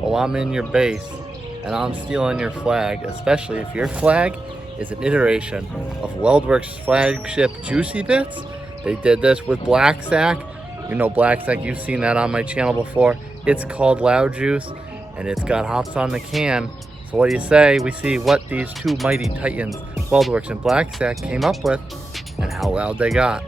Well, I'm in your base and I'm stealing your flag, especially if your flag is an iteration of Weldwerks' flagship Juicy Bits. They did this with BlackStack. You know BlackStack, you've seen that on my channel before. It's called Loud Juice and it's got hops on the can. So what do you say we see what these two mighty titans, Weldwerks and BlackStack, came up with and how loud they got.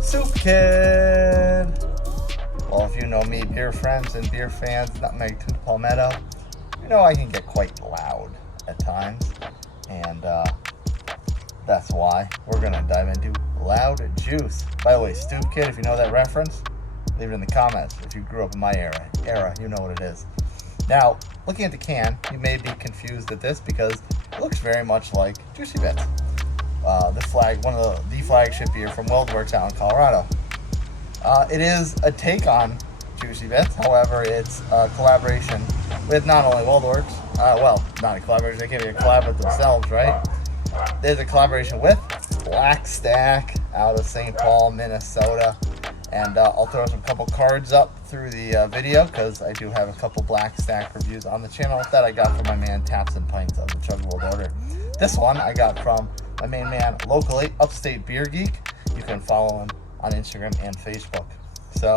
Soup Kid! Well, if you know me, beer friends and beer fans, Nutmeg to Palmetto, you know I can get quite loud at times, and that's why we're gonna dive into Loud Juice. By the way, Soup Kid, if you know that reference, leave it in the comments. If you grew up in my era, you know what it is. Now, looking at the can, you may be confused at this because it looks very much like Juicy Bits. One of the flagship beer from Weldwerks out in Colorado. It is a take on Juicy Bits. However, it's a collaboration with not only Weldwerks, well, not a collaboration, they can't be a collab with themselves, right? There's a collaboration with BlackStack out of St. Paul, Minnesota. And I'll throw some couple cards up through the video because I do have a couple BlackStack reviews on the channel that I got from my man Taps and Pints of the Chug World Order. This one I got from my main man locally, Upstate Beer Geek. You can follow him on Instagram and Facebook. So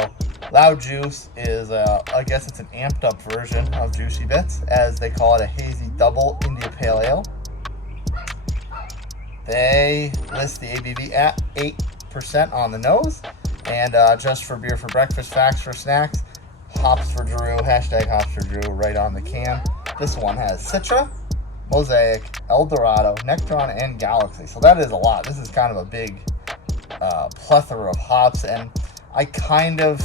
Loud Juice is, I guess it's an amped up version of Juicy Bits, as they call it a hazy double India Pale Ale. They list the ABV at 8% on the nose. And just for beer for breakfast, facts for snacks, hops for Drew, hashtag hops for Drew right on the can. This one has CItra, Mosaic, Dorado, Nectaron, and Galaxy. So that is a lot. This is kind of a big plethora of hops, and I kind of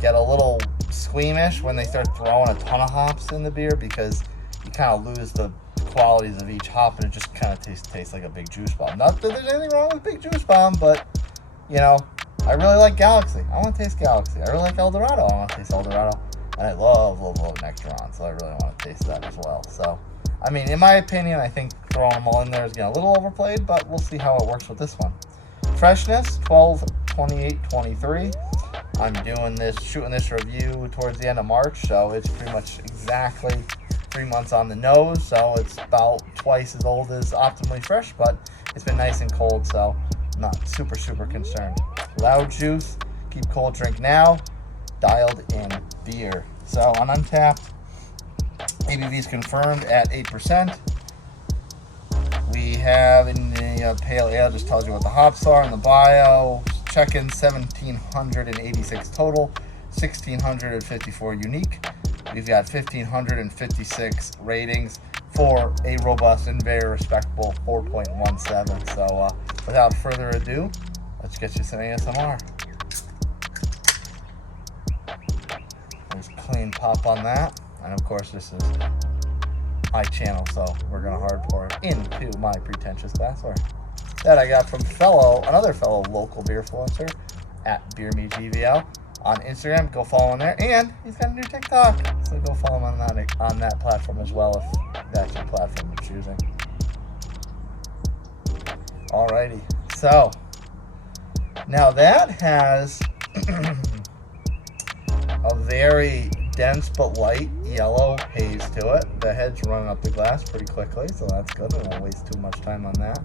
get a little squeamish when they start throwing a ton of hops in the beer because you kind of lose the qualities of each hop, and it just kind of tastes like a big juice bomb. Not that there's anything wrong with big juice bomb, but you know, I really like Galaxy. I want to taste Galaxy. I really like Dorado. I want to taste Dorado. And I love Nectaron, so I really want to taste that as well. So, I mean, in my opinion, I think throwing them all in there is getting a little overplayed, but we'll see how it works with this one. Freshness, 12, 28, 23. I'm shooting this review towards the end of March, so it's pretty much exactly 3 months on the nose, so it's about twice as old as Optimally Fresh, but it's been nice and cold, so I'm not super concerned. Loud Juice, keep cold, drink now, dialed in beer. So on Untapped, ABV is confirmed at 8%. We have in the Pale Ale, just tells you what the hops are in the bio. Check-in 1,786 total, 1,654 unique. We've got 1,556 ratings for a robust and very respectable 4.17. So without further ado, let's get you some ASMR. There's clean pop on that. And of course, this is my channel, so we're going to hard pour it into my pretentious glassware. That I got from another fellow local beer influencer at BeerMeGVL on Instagram. Go follow him there. And he's got a new TikTok, so go follow him on that platform as well if that's your platform you're choosing. Alrighty, so now that has a very dense but light yellow haze to it. The head's running up the glass pretty quickly, so that's good. I won't waste too much time on that,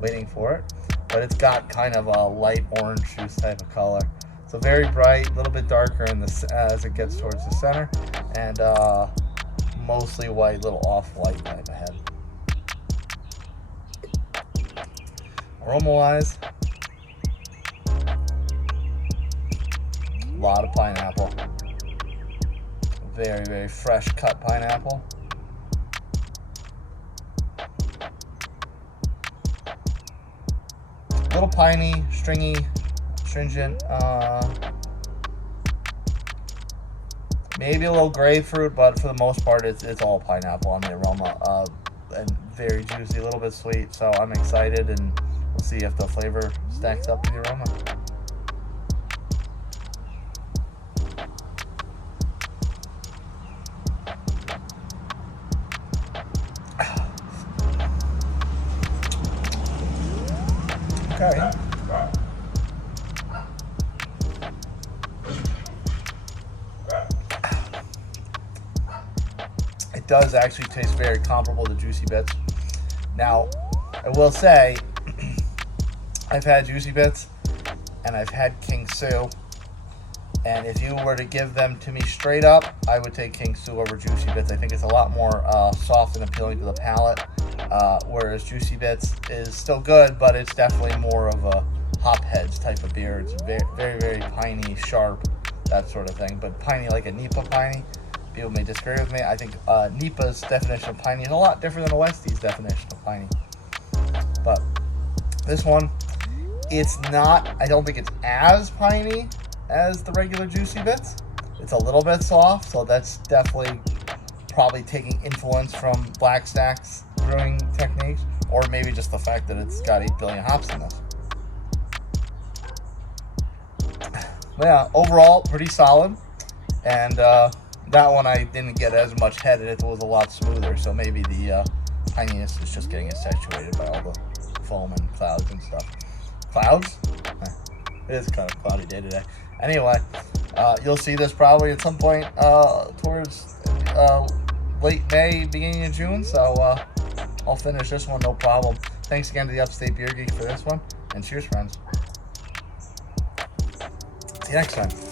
waiting for it. But it's got kind of a light orange juice type of color. So very bright, a little bit darker as it gets towards the center, and mostly white, little off-white type of head. Aroma-wise, a lot of pineapple. very, very fresh cut pineapple. A little piney, stringy, astringent. Maybe a little grapefruit, but for the most part, it's all pineapple on the aroma. And very juicy, a little bit sweet. So I'm excited, and we'll see if the flavor stacks up to the aroma. Okay. It does actually taste very comparable to Juicy Bits. Now, I will say, I've had Juicy Bits and I've had King Sue, and if you were to give them to me straight up, I would take King Sue over Juicy Bits. I think it's a lot more soft and appealing to the palate, whereas Juicy Bits is still good, but it's definitely more of a hop heads type of beer. It's very, very, very piney, sharp, that sort of thing, but piney like a Nipa piney. People may disagree with me. I think Nipa's definition of piney is a lot different than Westie's definition of piney. But this one, it's not, I don't think it's as piney as the regular Juicy Bits. It's a little bit soft, so that's definitely probably taking influence from BlackStack's brewing techniques, or maybe just the fact that it's got 8 billion hops in this. But yeah, overall, pretty solid. And that one I didn't get as much head in it. It was a lot smoother, so maybe the pininess is just getting saturated by all the foam and clouds and stuff. Clouds? It is kind of cloudy day today. Anyway, you'll see this probably at some point towards late May, beginning of June, so I'll finish this one, no problem. Thanks again to the Upstate Beer Geek for this one, and cheers, friends. See you next time.